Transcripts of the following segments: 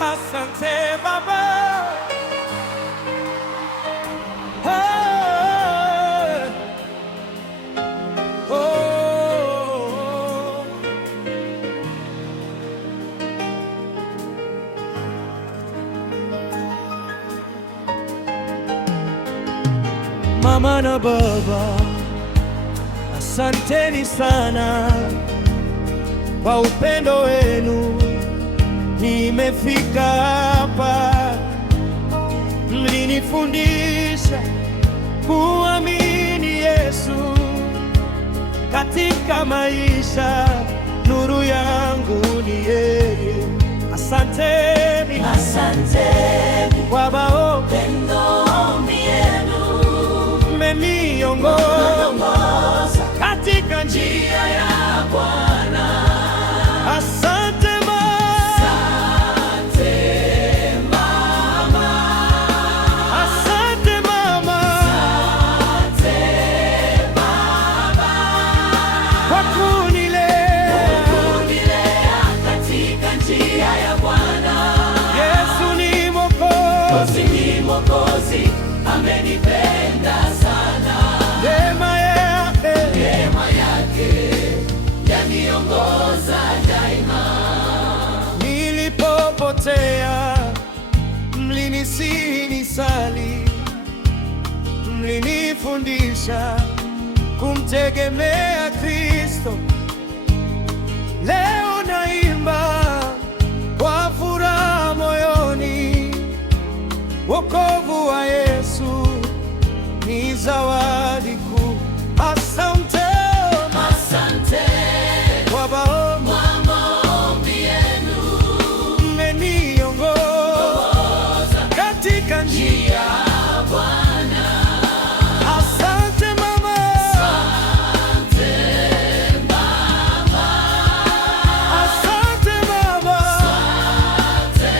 Asante Baba. Oh, oh. Mama na baba, asanteni sana kwa upendo wenu. Nimefika hapa, mlinifundisha kuamini Yesu katika maisha. Nuru yangu ni yeye. Asanteni, asanteni kwa upendo wenu. Mmeniongoza katika njia ya Bwana. Asante Mwokozi amenipenda sana. Neema yake yaniongoza daima. Nilipopotea mlinisihi nisali, mlinifundisha kumtegemea Kristo. Leo naimba kwa furaha moyoni. Wokovu wa Yesu ni zawadi kuu. Asante, asante kwa maombi yenu. Mmeniongoza katika njia ya Bwana. Asante mama, asante baba, asante baba, asante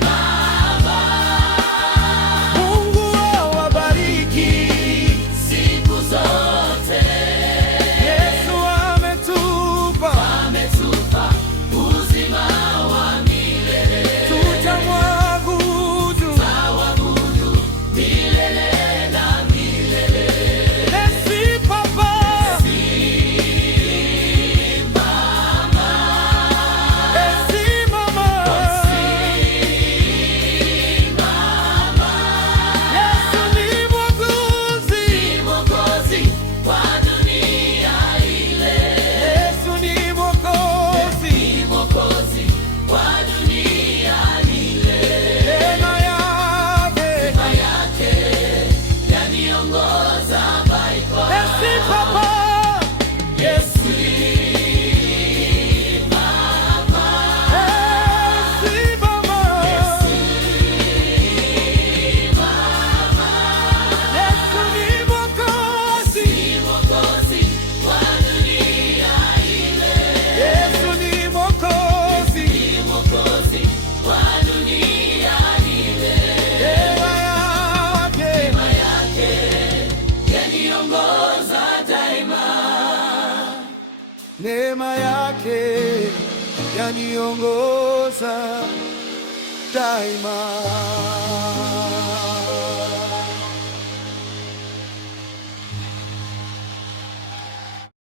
baba. Mungu awabariki siku zote. Yesu ametupa uzima wa milele. Tutamwabudu milele na milele. Esi Papa, esi mama, esi mama, esi mama. Yesu ni Mwokozi wa dunia ile. Yesu ni Mwokozi wa dunia ile. Neema yake yaniongoza baiko. Esi Papa, esi mama, esi mama, esi mama. Yesu ni Mwokozi wa dunia ile. Yesu ni Mwokozi wa dunia ile. Neema yake yaniongoza daima. Neema yake yaniongoza daima.